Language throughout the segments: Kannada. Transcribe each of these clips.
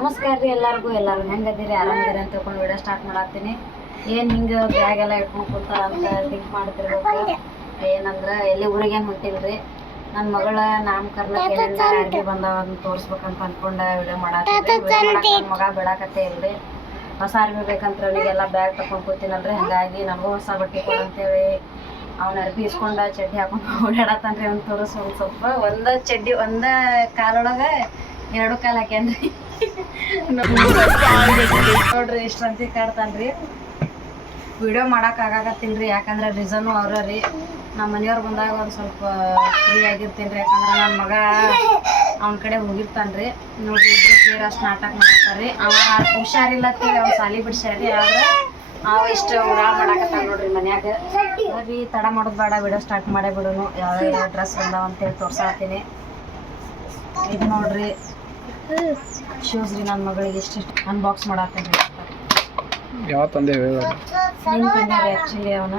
ನಮಸ್ಕಾರ ರೀ ಎಲ್ಲರಿಗೂ ಹೆಂಗದಿರಿ ಆರಾಮದಿರಿ ಅಂತ ತಿಳ್ಕೊಂಡು ವಿಡಿಯೋ ಸ್ಟಾರ್ಟ್ ಮಾಡತ್ತೀನಿ. ಏನು ಹಿಂಗೆ ಬ್ಯಾಗ್ ಎಲ್ಲ ಇಟ್ಕೊಂಡು ಕೂತಾರ ಅಂತ ಥಿಂಕ್ ಮಾಡ್ತಿರ್ಬೇಕು. ಏನಂದ್ರೆ ಎಲ್ಲಿ ಊರಿಗೇನು ಹೊಂಟಿಲ್ರಿ, ನನ್ನ ಮಗಳ ನಾಮಕರಣಕ್ಕೆ ಏನೇನು ಅರ್ಬಿ ಬಂದಾವ ಅದನ್ನ ತೋರಿಸ್ಬೇಕಂತ ಅಂದ್ಕೊಂಡು ವಿಡಿಯೋ ಮಾಡತ್ತೀನಿ. ನನ್ನ ಮಗ ಬಿಡಾಕತ್ತೇ ಇಲ್ರಿ, ಹೊಸ ಅರ್ಬಿ ಬೇಕಂತ ಅವನಿಗೆಲ್ಲ ಬ್ಯಾಗ್ ತಗೊಂಡು ಕೂತೀನಲ್ರಿ. ಹಾಗಾಗಿ ನಮಗೂ ಹೊಸ ಬಟ್ಟೆ ಕೊಡಂತೇಳಿ ಅವ್ನ ಅರ್ಬಿ ಇಸ್ಕೊಂಡ ಚಡ್ಡಿ ಹಾಕೊಂಡು ಓಡಾಡತ್ತಾನ್ರಿ. ಅವ್ನು ತೋರಿಸ್ ಒಂದು ಸ್ವಲ್ಪ ಒಂದ ಚಡ್ಡಿ ಒಂದ ಕಾಲೊಳಗೆ 2 ಕಾಲು ಹಾಕ್ಯಾನ್ರಿ. ನೋಡ್ರಿ ಇಷ್ಟಂತಿ ಕಾಡ್ತಾನ್ರಿ. ವಿಡಿಯೋ ಮಾಡೋಕ್ಕಾಗತ್ತಿಲ್ರಿ, ಯಾಕಂದ್ರೆ ರೀಸನ್ನು ಅವ್ರ ರೀ. ನಮ್ಮ ಮನೆಯವ್ರು ಬಂದಾಗ ಒಂದು ಸ್ವಲ್ಪ ಫ್ರೀ ಆಗಿರ್ತೀನಿ ರೀ, ಯಾಕಂದ್ರೆ ನನ್ನ ಮಗ ಅವ್ನ ಕಡೆ ಹೋಗಿರ್ತಾನ್ರಿ. ನೋಡ್ರಿ ಸೇರಿ ಅಷ್ಟು ನಾಟಕ ಮಾಡ್ತಾರ್ರಿ. ಅವ ಹುಷಾರಿಲ್ಲತ್ತೇಳಿ ಅವ್ನು ಸಾಲಿ ಬಿಡ್ಸ್ಯಾರಿ, ಆದ್ರೆ ಅವ ಇಷ್ಟು ಉಡಾಳ ಮಾಡಾಕತ್ತಾನ ನೋಡ್ರಿ ಮನ್ಯಾಗ. ರೀ ತಡ ಮಾಡೋದು ಬೇಡ, ವಿಡಿಯೋ ಸ್ಟಾರ್ಟ್ ಮಾಡೇ ಬಿಡೋನು. ಯಾವ ಡ್ರೆಸ್ ಬಂದಾವ ಅಂತೇಳಿ ತೋರ್ಸಾತೀನಿ. ಇದು ನೋಡ್ರಿ ಶೂಸ್ ರೀ, ನನ್ನ ಮಗಳಿಗೆ ಇಷ್ಟಿಷ್ಟು ಅನ್ಬಾಕ್ಸ್ ಮಾಡತ್ತೀನಿ. ಯಾವ ತಂದೆ ಆ್ಯಕ್ಚುಲಿ ಅವನ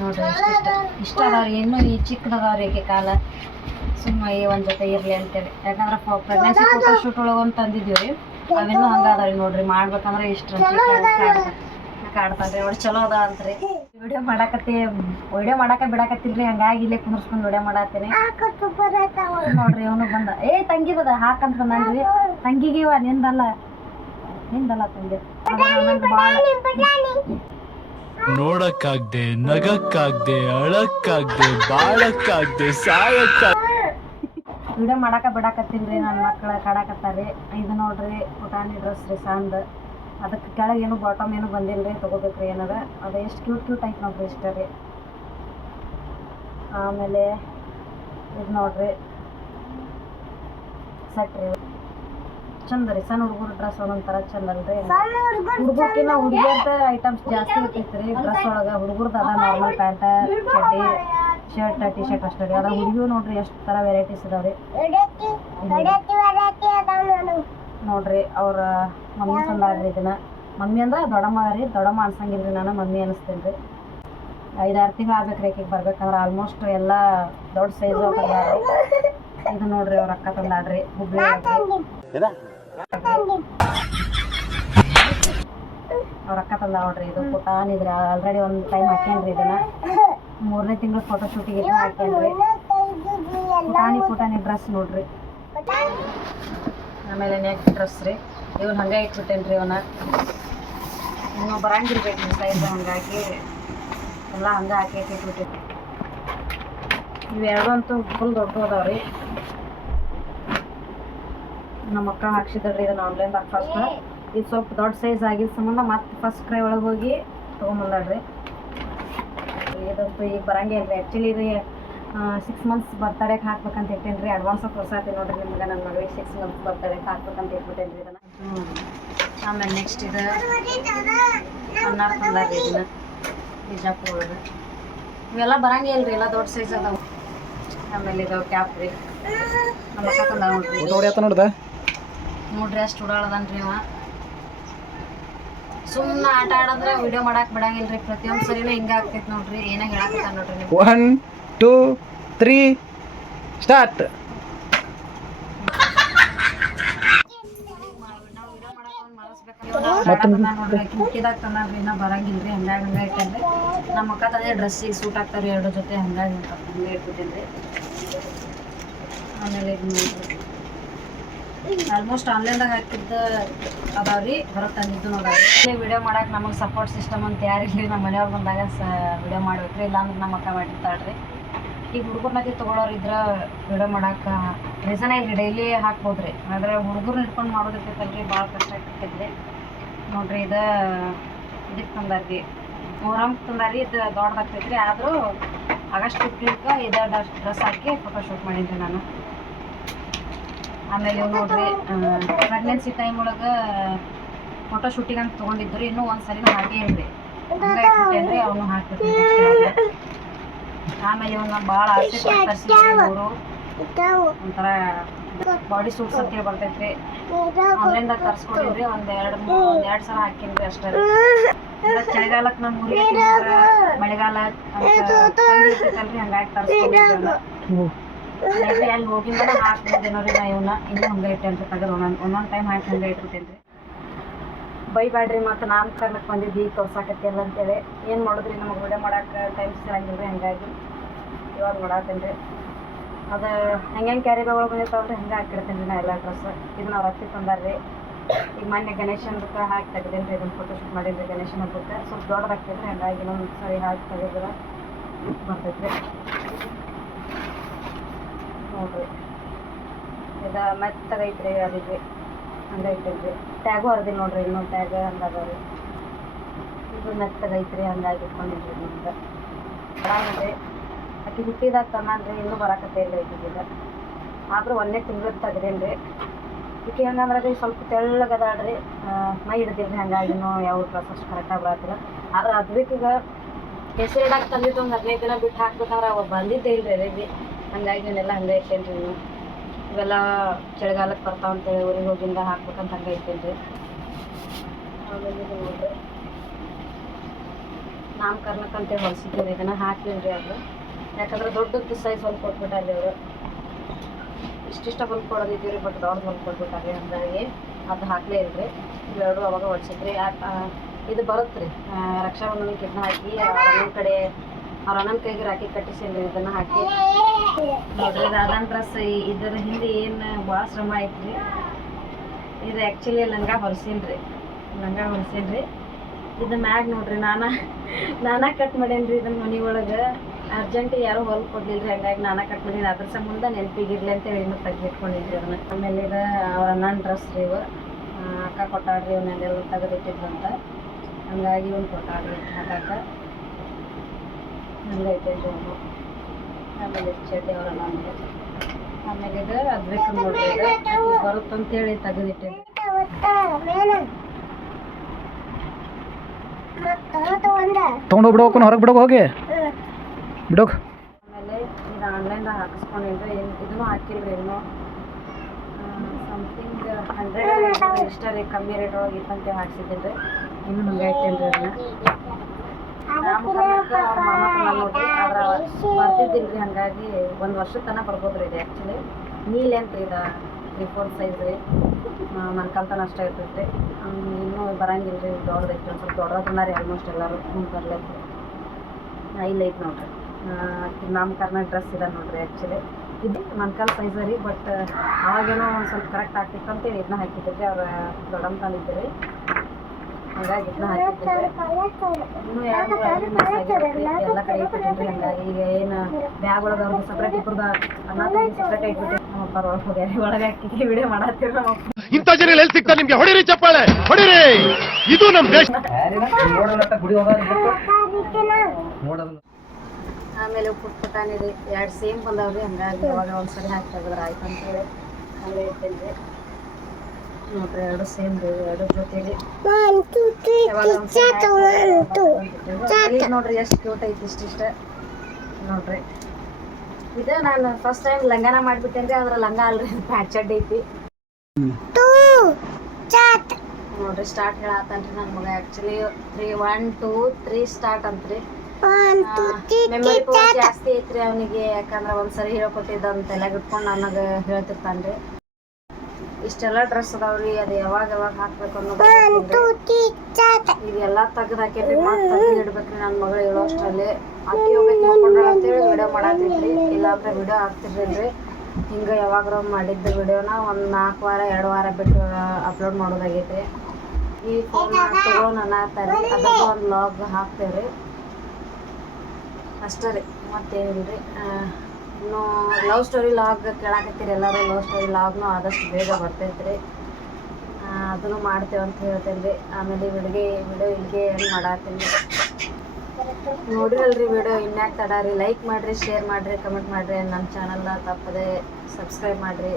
ನೋಡ್ರಿ ಇಷ್ಟ ಅದಾವ್ರಿ. ಇನ್ನೂ ಈ ಚಿಕ್ಕದದಾವ್ರಿ ಈಕೆ ಕಾಲ, ಸುಮ್ಮ ಈ ಒಂದು ಜೊತೆ ಇರಲಿ ಅಂತೇಳಿ. ಯಾಕಂದ್ರೆ ಪ್ರೆಗ್ನೆನ್ಸಿ ಫೋಟೋ ಶೂಟ್ ಒಳಗೆ ಒಂದು ತಂದಿದ್ದೀವಿ ರೀ, ಅವಿನ್ನೂ ಹಂಗೆ ಅದಾವ್ರಿ. ನೋಡ್ರಿ ಮಾಡ್ಬೇಕಂದ್ರೆ ಇಷ್ಟು ಕಾಡ್ತಾನ್ರಿ. ಅವ್ರು ಚಲೋ ಅದ ಅಂತ್ರಿ. ವಿಡಿಯೋ ಮಾಡಾಕ ಬಿಡಾಕತ್ತಿಲ್ರಿ, ಹಂಗಾಗಿ ಇಲ್ಲೇ ಕುಂದ್ರಸ್ಕೊಂಡು ವಿಡಿಯೋ ಮಾಡತ್ತೀನಿ ನೋಡ್ರಿ. ಅವನು ಬಂದ ತಂಗಿದದ ಹಾಕಂತ ಬಂದನ್ರಿ. ತಂಗಿಗಿವ ನಿಂದಲ್ಲ ತಂಗಿ. ನೋಡಕ್ಕಾಗ್ದೆ, ನಗಕ್ಕಾಗ್ದೆ, ಅಳಕ್ಕಾಗ್ದೆ, ಬಾಳಕ್ಕಾಗ್ದೆ, ವಿಡಿಯೋ ಮಾಡಾಕ ಬಿಡಾಕತ್ತೀನ್ರಿ. ನನ್ನ ಮಕ್ಕಳ ಕಾಡಾಕತ್ತಾರ್ರಿ. ಇದು ನೋಡ್ರಿ ಪುಟಾಣಿ ಡ್ರೆಸ್ ರೀ, ಸಾಂದ್. ಅದಕ್ಕೆ ಕೆಳಗೆ ಏನು ಬಾಟಮ್ ಏನು ಬಂದಿಲ್ರಿ, ತೊಗೋಬೇಕ್ರಿ ಏನದ. ಅದು ಎಷ್ಟು ಕ್ಯೂಟ್ ಐತೆ ನೋಡ್ರಿ, ಇಷ್ಟ ರೀ. ಆಮೇಲೆ ಇದು ನೋಡ್ರಿ ಸೆಟ್ ರೀ, ಚಂದ ರೀ. ಸಣ್ಣ ಹುಡುಗರು ಡ್ರೆಸ್ ಒಂದೊಂಥರ ಚಂದ ಅಲ್ರಿ. ಹುಡುಗರ್ಕಿನ್ನ ಹುಡುಗಿಯರ್ದ ಐಟಮ್ಸ್ ಜಾಸ್ತಿ ಇರ್ತೈತೆ ರೀ ಡ್ರೆಸ್ ಒಳಗೆ. ಹುಡುಗರ್ದು ಅದ ನಾರ್ಮಲ್ ಪ್ಯಾಂಟ, ಚಡ್ಡಿ, ಶರ್ಟ್, ಟಿ ಶರ್ಟ್ ಅಷ್ಟೇ ರೀ. ಅದ ಹುಡುಗಿಯು ನೋಡ್ರಿ ಎಷ್ಟು ಥರ ವೆರೈಟೀಸ್ ಇದಾವೆ ರೀ. ನೋಡ್ರಿ ಅವ್ರ ಮಮ್ಮಿ ತಂದಾಡ್ರಿ ಇದನ್ನ. ಮಮ್ಮಿ ಅಂದ್ರೆ ದೊಡ್ಡಮ್ಮ ರೀ, ದೊಡ್ಡಮ್ಮ ಅನ್ಸಂಗಿಲ್ರಿ, ನಾನು ಮಮ್ಮಿ ಅನಿಸ್ತೀನಿ ರೀ. 5-6 ತಿಂಗಳು ಆಗ್ಬೇಕ್ರಿ ಆಕೆಗೆ ಬರ್ಬೇಕಂದ್ರೆ. ಆಲ್ಮೋಸ್ಟ್ ಎಲ್ಲ ದೊಡ್ಡ ಸೈಜು ತಂದಾಡ್ರಿ. ಇದು ನೋಡ್ರಿ ಅವ್ರ ಅಕ್ಕ ತಂದಾಡ್ರಿ, ಹುಬ್ಳಿ ಅವ್ರ ಅಕ್ಕ ತಂದ ನೋಡ್ರಿ. ಇದು ಪುಟಾನ್ ಇದ್ರಿ, ಆಲ್ರೆಡಿ ಒಂದು ಟೈಮ್ ಹಾಕ್ಯಾನ್ರಿ. ಇದನ್ನ 3ನೇ ತಿಂಗಳು ಫೋಟೋ ಶೂಟಿಗೆ ಇದನ್ನ ಹಾಕ್ಯಾನ್ರಿ. ಪುಟಾಣಿ ಡ್ರೆಸ್ ನೋಡ್ರಿ. ಆಮೇಲೆ ನೆಕ್ ಡ್ರೆಸ್ ರೀ, ಇವನು ಹಂಗೆ ಇಟ್ಬಿಟ್ಟೇನ್ರಿ. ಅವನ ಇನ್ನೂ ಬರಂಗಿರ್ಬೇಕು ಸೈಜ್, ಹಂಗಾಗಿ ಎಲ್ಲ ಹಂಗೆ ಹಾಕಿ ಇಟ್ಬಿಟ್ಟಿರಿ. ಇವೆರಡು ಅಂತೂ ಫುಲ್ ದೊಡ್ಡ ಅದಾವ್ರಿ. ನಮ್ಮ ಅಕ್ಕ ಹಾಕ್ಸಿದ್ರಿ ಇದನ್ನ ಆನ್ಲೈನ್ದಾಗ ಫಸ್ಟ್. ಇದು ಸ್ವಲ್ಪ ದೊಡ್ಡ ಸೈಜ್ ಆಗಿದ್ದ ಸಂಬಂಧ ಮತ್ತೆ ಫಸ್ಟ್ ಕ್ರೈ ಒಳಗೆ ಹೋಗಿ ತೊಗೊಂಬಂದಾಡ್ರಿ. ಇದಂತೂ ಈಗ ಬರಂಗಿಲ್ರಿ. ಆ್ಯಕ್ಚುಲಿ ಇದು 6 ಮಂತ್ಸ್ ಬರ್ತಡೇಗೆ ಹಾಕ್ಬೇಕಂತ ಇಟ್ಟೇನ್ರಿ. ಅಡ್ವಾನ್ಸ್ ತೋರ್ಸಾತೀನಿ ನೋಡ್ರಿ ನಿಮ್ಗೆ. ನನ್ನ ಮಗಳಿಗೆ 6 ಮಂತ್ಸ್ ಬರ್ತಡೇಗೆ ಹಾಕ್ಬೇಕಂತ ಇಟ್ಬಿಟ್ಟೇನ್ರಿ ಇದನ್ನ. ಆಮೇಲೆ ನೆಕ್ಸ್ಟ್ ಇದು ಅನ್ನ ತಂದಾರ್ರಿ ಇದನ್ನ ಬಿಜಾಪುರ ಒಳಗೆ. ಇವೆಲ್ಲ ಬರಂಗಿಲ್ರಿ, ಎಲ್ಲ ದೊಡ್ಡ ಸೈಜ್ ಅದಾವ. ಆಮೇಲೆ ಇದು ಕ್ಯಾಪ್ ರೀ, ನಮ್ಮ ಅಕ್ಕ ತಂದ ನೋಡ್ರಿ ಅಷ್ಟು ಉಡಾಳದನ್ರಿ ಅವ. ಸುಮ್ಮನೆ ಆಟ ಆಡಂದ್ರೆ ವಿಡಿಯೋ ಮಾಡಕ್ ಬಿಡಂಗಿಲ್ರಿ. ಪ್ರತಿಯೊಂದು ಸರಿನೂ ಹಿಂಗೆ ಆಗ್ತೈತಿ ನೋಡ್ರಿ. ಏನ ಹೇಳಾಕತ್ತಾನ ನೋಡ್ರಿ ನೀವು. 1 2 3 ಸ್ಟಾರ್ಟ್. ಹುಟ್ಟಿದಾಗ ತಂದ್ರಿ, ಇನ್ನ ಬರಂಗಿಲ್ರಿ. ಹಂಗಾಗಿ ಇಟ್ಟೇನ್ರಿ. ನಮ್ಮ ಅಕ್ಕ ತಂದೆ ಡ್ರೆಸ್ಸಿಗೆ ಸೂಟ್ ಆಗ್ತಾವ್ರಿ 2 ಜೊತೆ, ಹಂಗಾಗಿ ಹಂಗೆ ಇಟ್ಬಿಟ್ಟೇನ್ರಿ. ಆಮೇಲೆ ಇದು ನೋಡ್ರಿ ಆಲ್ಮೋಸ್ಟ್ ಆನ್ಲೈನ್ದಾಗ ಹಾಕಿದ್ದ ಅದಾವ್ರಿ, ಹೊರಗೆ ತಂದಿದ್ದು ಅದಾವ್ರಿ. ವಿಡಿಯೋ ಮಾಡಕ್ಕೆ ನಮಗೆ ಸಪೋರ್ಟ್ ಸಿಸ್ಟಮ್ ಅಂತ ಯಾರಿಲ್ರಿ. ನಮ್ಮ ಮನೆಯವ್ರು ಬಂದಾಗ ವಿಡಿಯೋ ಮಾಡ್ಬೇಕ್ರಿ, ಇಲ್ಲಾಂದ್ರೆ ನಮ್ಮ ಅಕ್ಕ ಮಾಡಿರ್ತಾಳ್ರಿ. ಈಗ ಹುಡುಗರ್ನಾಗಿ ತೊಗೊಳೋರು ಇದ್ರೆ ವಿಡಿಯೋ ಮಾಡಕ್ಕೆ ರೀಸನೇ ಇಲ್ರಿ, ಡೈಲಿ ಹಾಕ್ಬೋದ್ರಿ. ಆದರೆ ಹುಡುಗರ್ನ ಇಟ್ಕೊಂಡು ಮಾಡೋದಿರ್ತೈತಲ್ರಿ, ಭಾಳ ಕಷ್ಟ ಆಗ್ತೈತ್ರಿ. ನೋಡ್ರಿ ಇದಕ್ಕೆ ತಂದಾರ್ರಿ, ಮೊಹರಂಗೆ ತಂದಾರ್ರಿ. ಇದು ದೊಡ್ಡದಾಗ್ತೈತ್ರಿ. ಆದರೂ ಆಗಸ್ಟ್ 15ಕ್ಕೆ ಇದೇ ಡ್ರೆಸ್ ಹಾಕಿ ಫೋಟೋ ಶೂಟ್ ಮಾಡೀನಿ ನಾನು. ಆಮೇಲೆ ಇವು ನೋಡ್ರಿ ಪ್ರೆಗ್ನೆನ್ಸಿ ಟೈಮ್ ಒಳಗೆ ಫೋಟೋ ಶೂಟಿಗೆ ಅಂತ ತೊಗೊಂಡಿದ್ದು. ಇನ್ನೂ ಒಂದು ಸರಿನೂ ಹಾಕೇ ಇಲ್ರಿ, ಹಂಗೆ ಇಟ್ಬಿಟ್ಟೇನ್ರಿ. ಅವನು ಹಾಕ್ಬಿಟ್ಟು ಆಮೇಲೆ ಇವನ್ನ ಭಾಳ ಆಸೆ ತರಿಸಿದ್ರು ಅವರು. ಒಂಥರ ಬಾಡಿ ಸೂಟ್ಸ್ ಅಂತೇಳಿ ಬರ್ತೈತ್ರಿ, ಆನ್ಲೈನ್ದಾಗ ತರಿಸ್ಕೊಂಡಿದ್ರಿ. ಒಂದು 2 ಸಲ ಹಾಕಿನ್ರಿ ಅಷ್ಟೇ. ಚಳಿಗಾಲಕ್ಕೆ ನಮ್ಮ ಊರಿಗೆ ಮಳೆಗಾಲ ಅಂತ ಹಂಗಾಗಿ ತರಿಸ್ಕೊಂಡಿದ್ರಿ. ಅಲ್ಲಿ ಹೋಗಿಂದ ಹಾಕ್ಬಿಡ್ತೇನೋ ರೀ ನಾ ಇವನ್ನ ಇನ್ನೂ ಹಂಗೆ ಇಟ್ಟೇನ್ರಿ ತೆಗೆದು ಒಂದೊಂದು ಟೈಮ್ ಹಾಕಿ ಹಂಗೆ ಇಟ್ಟಿರ್ತೇನೆ ರೀ. ಬೈಬ್ಯಾಡ್ರಿ ಮತ್ತು ನಾಮಕರಣಕ್ಕೆ ಬಂದಿದ್ದು ಈಗ ತೋರ್ಸಾಕತ್ತಿಲ್ಲ ಅಂತೇಳಿ ಏನು ಮಾಡೋದ್ರಿ ನಮಗೆ ವಿಡಿಯೋ ಮಾಡೋಕೆ ಟೈಮ್ ಸಿಗಂಗಿಲ್ಲ ರೀ, ಹಂಗಾಗಿ ಇವಾಗ ಮಾಡಾತ್ತೇನೆ ರೀ. ಅದು ಹೆಂಗೆ ಕ್ಯಾರಿ ಬ್ಯಾಗ್ ಒಳಗೆ ಬಂದಿರ್ತಾವ್ರಿ ಹಂಗೆ ಹಾಕಿಡ್ತೇನೆ ರೀ ನಾ ಎಲ್ಲ ಡ್ರೆಸ್. ಇದು ನಾವು ರತ್ತಿ ತಂದಾರ್ರಿ. ಈಗ ಮೊನ್ನೆ ಗಣೇಶನ್ಗೆ ಹಾಕಿ ತೆಗ್ದೇನೆ ರೀ, ಇದನ್ನು ಫೋಟೋಶೂಟ್ ಮಾಡೀನಿ ಗಣೇಶನ ಹಬ್ಬಕ್ಕೆ. ಸ್ವಲ್ಪ ದೊಡ್ಡದಾಗ್ತೈತೆ ರೀ, ಹಂಗಾಗಿ ಇನ್ನೊಂದು ಸರಿ ಹಾಕಿ ತೆಗೆದ್ರೆ ಬರ್ತೈತೆ ರೀ. ನೋಡಿರಿ ಇದು ಮೆತ್ತಗೈತ್ರಿ ಅದಕ್ಕೆ ಹಂಗೆ ಇಟ್ಟೈತ್ರಿ. ಟ್ಯಾಗು ಹರಿದಿಲ್ಲ ನೋಡ್ರಿ, ಇನ್ನೊಂದು ಟ್ಯಾಗ್ ಹಂಗೆ ಅದಾವ. ಇದು ಮೆತ್ತಗೈತ್ರಿ, ಹಂಗಾಗಿ ಇಟ್ಕೊಂಡಿದ್ರಿ ನಮ್ಗೆ ಬರಾಂಗ್ರಿ. ಆಕೆ ಹುಟ್ಟಿದಾಗ ತನ್ನಾನ್ರಿ, ಇನ್ನೂ ಬರಾಕತ್ತೇ ಇಲ್ಲ ಈಗಿದ. ಆದರೂ ಒಂದೇ ತಿಂಗಳು ತೆಗ್ದೇನು ರೀ. ಈಕೆ ಹೆಂಗಂದ್ರೆ ರೀ ಸ್ವಲ್ಪ ತೆಳ್ಳಗದಾಳ್ರಿ, ಮೈ ಹಿಡ್ದಿಲ್ರಿ, ಹಂಗಾಗಿನೂ ಯಾವ ಡ್ರೆಸ್ ಅಷ್ಟು ಕರೆಕ್ಟಾಗಿ ಬರತ್ತಿಲ್ಲ. ಆದ್ರೆ ಅದ್ವಿಕಿಗೆ ಹೆಸರು ಇಡಕ್ಕೆ ತಂದಿದ್ದು ಒಂದು 15 ದಿನ ಬಿಟ್ಟು ಹಾಕ್ಬೇಕಂದ್ರೆ ಅವಾಗ ಬಂದಿದ್ದೇ ಇಲ್ಲ ರೀ ಬಿ. ಹಂಗಾಗಿ ಇವನ್ನೆಲ್ಲ ಹಂಗೆ ಇಟ್ಟೇನೆ ರೀ. ನೀವು ಇವೆಲ್ಲ ಚಳಿಗಾಲಕ್ಕೆ ಬರ್ತಾವ ಅಂತೇಳಿ ಊರಿಗೆ ಹೋಗಿಂದ ಹಾಕ್ಬೇಕಂತ ಹಂಗೆ ಇಟ್ಟೇನೆ ರೀ. ಆಮೇಲೆ ಇದು ನೋಡ್ರಿ ನಾಮಕರಣಕ್ಕೆ ಅಂತೇಳಿ ಹೊಲಿಸಿದ್ದೀವಿ ರೀ, ಇದನ್ನು ಹಾಕ್ತೀವಿ ರೀ. ಅದು ಯಾಕಂದ್ರೆ ದೊಡ್ಡದು ಸೈಜ್ ಹೊಲ್ದು ಕೊಟ್ಬಿಟ್ಟಾರೆ ಅವರು. ಇಷ್ಟಿಷ್ಟ ಹೊಲ್ದು ಕೊಡೋದಿದ್ದೀವಿ ರೀ, ಬಟ್ ದೊಡ್ಡ ಹೊಲ್ದು ಕೊಟ್ಬಿಟ್ಟಾರೆ, ಹಂಗಾಗಿ ಅದು ಹಾಕಲೇ ಇಲ್ರಿ. ಇವೆರಡು ಅವಾಗ ಹೊಡ್ಸಿದ್ರಿ. ಇದು ಬರುತ್ತೆ ರೀ ರಕ್ಷಾಬಂಧನಕ್ಕೆ ಇದನ್ನ ಹಾಕಿ ಅವ್ರ ಅಣ್ಣನ ಕೈಗೆ ರಾಖಿ ಕಟ್ಟಿಸಿಲ್ರಿ, ಇದನ್ನು ಹಾಕಿ ನೋಡ್ರಿ. ಇದು ಅದನ್ನ ಡ್ರೆಸ್. ಇದರ ಹಿಂದೆ ಏನು ಭಾಳ ಶ್ರಮ ಐತ್ರಿ. ಇದು ಆ್ಯಕ್ಚುಲಿ ಲಂಗ ಹೊಲ್ಸೀನಿ ರೀ. ಇದು ಮ್ಯಾಗ ನೋಡ್ರಿ ನಾನಾ ಕಟ್ ಮಾಡೇನ್ರಿ. ಇದನ್ನ ಮನೆ ಒಳಗೆ ಅರ್ಜೆಂಟ್ ಯಾರೂ ಹೊಲ್ದು ಕೊಡ್ಲಿಲ್ಲ ರೀ, ಹಂಗಾಗಿ ನಾನಾ ಕಟ್ ಮಾಡೀನಿ. ಅದ್ರ ಸಂಬಂಧ ನೆನಪಿಗಿರ್ಲಿ ಅಂತೇಳಿ ಇನ್ನೂ ತೆಗೆದಿಟ್ಕೊಂಡಿದ್ರಿ ಅದನ್ನು. ಆಮೇಲೆ ಇದು ಅವ್ರ ಅಣ್ಣನ ಡ್ರೆಸ್ ರೀ. ಇವು ಅಕ್ಕ ಕೊಟ್ಟಾಡ್ರಿ, ಇವನ್ನೆಲ್ಲ ತೆಗೆದಿಟ್ಟಿದ್ರಂತ, ಹಂಗಾಗಿ ಇವ್ನು ಕೊಟ್ಟಾಡ್ರಿ ಹಾಕಾಕ ಹಂಗೆ ಐತೆ ರೀ ಅವನು. ಆಮೇಲೆ ಚಡ್ಡಿ ಅವ್ರ ಅಣ್ಣಂದು. ಆಮೇಲೆ ಇದು ಅದ್ಬೇಕು ನೋಡ್ರಿ, ಇದು ಬರುತ್ತಂತೇಳಿ ತೆಗೆದಿಟ್ಟೇರಿ. ತೊಗೊಂಡೋಗ್ಬಿಡೋಕು, ಹೊರಗೆ ಬಿಡೋಕೆ ಹೋಗಿ ಬಿಡೋಕೆ. ಆಮೇಲೆ ಇದು ಆನ್ಲೈನ್ದಾಗ ಹಾಕಿಸ್ಕೊಂಡೇನ್ರಿ. ಇದನ್ನು ಹಾಕಿಲ್ರಿ ಇನ್ನೂ. ಸಮಥಿಂಗ್ 100 ಇಷ್ಟ ರೀ, ಕಮ್ಮಿ ರೇಟ್ ಒಳಗೆ ಇತ್ತಂತೇಳಿ ಹಾಕ್ಸಿದ್ದೀನಿ ರೀ. ಇನ್ನೂ ಹಂಗೆ ಇಟ್ಟೇನೆ ರೀ ಅದನ್ನ. ನಾಮಕರಣಕ್ಕೆ ಅವ್ರ ಮಾಮ ತಂದ ನೋಡ್ರಿ, ಆದ್ರೆ ಬರ್ತಿದ್ದಿಲ್ಲ ರೀ, ಹಂಗಾಗಿ 1 ವರ್ಷದ ತನಕ ಬರ್ಬೋದು ರೀ. ಇದು ಆ್ಯಕ್ಚುಲಿ ನೀಲ್ ಅಂತ ಇದು 3/4 ಸೈಜ್ ರೀ. ಮನ್ಕಲ್ತನ ಅಷ್ಟೇ ಇರ್ತೈತೆ, ಇನ್ನೂ ಬರಂಗಿಲ್ಲ ರೀ. ದೊಡ್ಡದೈತೆ, ಒಂದು ಸ್ವಲ್ಪ ದೊಡ್ಡದನ್ನ ರೀ ಆಲ್ಮೋಸ್ಟ್ ಎಲ್ಲರೂ ಬರ್ಲೈತೆ. ಇಲ್ಲ ಐತೆ ನೋಡ್ರಿ. ನಾಮಕರಣ ಡ್ರೆಸ್ ಇದೆ ನೋಡ್ರಿ. ಆ್ಯಕ್ಚುಲಿ ಇದು ಮನ್ಕಾಲ್ ಸೈಜ್ ರೀ, ಬಟ್ ಅವಾಗೇನೋ ಒಂದು ಸ್ವಲ್ಪ ಕರೆಕ್ಟ್ ಆಗ್ತಿತ್ತು ಅಂತೇಳಿ ಇದನ್ನ ಹಾಕಿದ್ರಿ. ಅವ್ರ ದೊಡ್ಡಮ್ಮ ತಂದಿದ್ರಿ, ಹಂಗಾಗಿ ಇದನ್ನ ಹಾಕಿದ್ರಿ. ಇನ್ನೂ 2 ಮಿಸ್ ಆಗಿರ್ತೀವಿ, ಎಲ್ಲ ಕಡೆ ಇಟ್ಬಿಟ್ಟಿದ್ರಿ. ಹಂಗಾಗಿ ಈಗ ಏನು ಬ್ಯಾಗ್ ಒಳಗೆ ಅವ್ರಿಗೆ ಸಪ್ರೇಟ್ ಇಬ್ಬರದ ಅನ್ನ ತಂದು ಸಪ್ರೇಟ್ ಇಟ್ಬಿಟ್ಟು ನಮ್ಮ ಅಪ್ಪ ಒಳಗೆ ಹೋಗ್ಯಾರ. ಒಳಗೆ ಹಾಕಿ ವಿಡಿಯೋ ಮಾಡತ್ತೀವಿ. ನಮ್ಮ ಇಂಥ ಜನ ಎಲ್ಲಿ ಸಿಗ್ತಾರೆ ನಿಮ್ಗೆ? ಹೊಡಿರಿ ಚಪ್ಪಾಳೆ, ಹೊಡಿರಿ. ಇದು ನಮ್ಮ ದೇಶ. ಆಮೇಲೆ ಪುಟ್ಟಾನಿ ರೀ 2 ಸೇಮ್ ಬಂದಾವ್ರಿ, ಹಂಗಾಗಿ ಅವಾಗ ಒಂದ್ಸರಿ ಹಾಕಿ ತೆಗೆದ್ರೆ ಆಯ್ತು ಅಂತೇಳಿ ಹಂಗೆ ಇರ್ತೇನೆ ರೀ. ನೋಡ್ರಿ 2 ಸೇಮ್ ರೀ, 2 ಜೊತೆಲಿ ನೋಡ್ರಿ ಎಷ್ಟು ಕ್ಯೂಟ್ ಐತಿ. ಇಷ್ಟ ನೋಡ್ರಿ. ಇದು ನಾನು ಫಸ್ಟ್ ಟೈಮ್ ಲಂಗಾನ ಮಾಡಿಬಿಟ್ಟೇನೆ ರೀ. ಅದ್ರ ಲಂಗ ಅಲ್ರಿ, ಪ್ಯಾಂಟ್ ಚಡ್ಡಿ ಐತಿ ನೋಡ್ರಿ. ಸ್ಟಾರ್ಟ್ ಹೇಳತ್ತನ್ರಿ ನನ್ನ ಮಗ. ಆ್ಯಕ್ಚುಲಿ 1 2 3 ಸ್ಟಾರ್ಟ್ ಅಂತ್ರಿ. ಮೆಮೊರಿ ಪವರ್ ಜಾಸ್ತಿ ಐತ್ರಿ ಅವನಿಗೆ, ಯಾಕಂದ್ರೆ ಒಂದ್ಸರಿ ಹೇಳ್ಕೊಟ್ಟಿದ್ದಂತ ತಲೆಗೆ ಇಟ್ಕೊಂಡು ನನಗೆ ಹೇಳ್ತಿರ್ತಾನೆ ರೀ. ಇಷ್ಟೆಲ್ಲ ಡ್ರೆಸ್ ಅದಾವ್ರಿ, ಅದು ಯಾವಾಗ ಹಾಕ್ಬೇಕು ಅನ್ನೋದು ಇದೆಲ್ಲ ತೆಗೆದು ಹಾಕೇರಿ. ಮತ್ತೆ ತೆಗೆದು ಇಡ್ಬೇಕ್ರಿ ನನ್ನ ಮಗಳು ಹೇಳೋ ಅಷ್ಟರಲ್ಲಿ. ಅಕ್ಕಿ ಹೋಗ್ಬೇಕು ನೋಡ್ಕೊಂಡ್ರೆ ಅಂತೇಳಿ ವಿಡಿಯೋ ಮಾಡತ್ತಿದ್ರಿ, ಇಲ್ಲಾಂದ್ರೆ ವಿಡಿಯೋ ಹಾಕ್ತಿರ್ರಿ. ಹಿಂಗೆ ಯಾವಾಗಾರ ಮಾಡಿದ್ದ ವಿಡಿಯೋನ ಒಂದು 4 ವಾರ 2 ವಾರ ಬಿಟ್ಟು ಅಪ್ಲೋಡ್ ಮಾಡೋದಾಗೈತ್ರಿ. ಈ ಫೋನ್ ತಗೊಳ್ಳೋ ನನ್ನ ಅದಕ್ಕೆ ಒಂದು ಲಾಗ್ ಹಾಕ್ತೇವ್ರಿ ಅಷ್ಟೇ ರೀ, ಮತ್ತೇನಿಲ್ಲ ರೀ. ಇನ್ನು ಲವ್ ಸ್ಟೋರಿ ಲಾಗ್ ಕೇಳಾಕತ್ತೀರಿ ಎಲ್ಲರೂ. ಲವ್ ಸ್ಟೋರಿ ಲಾಗ್ನು ಆದಷ್ಟು ಬೇಗ ಬರ್ತೈತೆ ರೀ, ಅದನ್ನು ಮಾಡ್ತೇವೆ ಅಂತ ಹೇಳ್ತೇನೆ ರೀ. ಆಮೇಲೆ ವಿಡಿಯೋ ಇಲ್ಲಿಗೆ ಏನು ಮಾಡತ್ತೀನಿ ನೋಡಿರಲ್ರಿ. ವಿಡಿಯೋ ಇನ್ಯಾಕೆ ತಡ ರೀ. ಲೈಕ್ ಮಾಡಿರಿ, ಶೇರ್ ಮಾಡಿರಿ, ಕಮೆಂಟ್ ಮಾಡಿರಿ. ನನ್ನ ಚಾನಲ್ನ ತಪ್ಪದೆ ಸಬ್ಸ್ಕ್ರೈಬ್ ಮಾಡಿರಿ.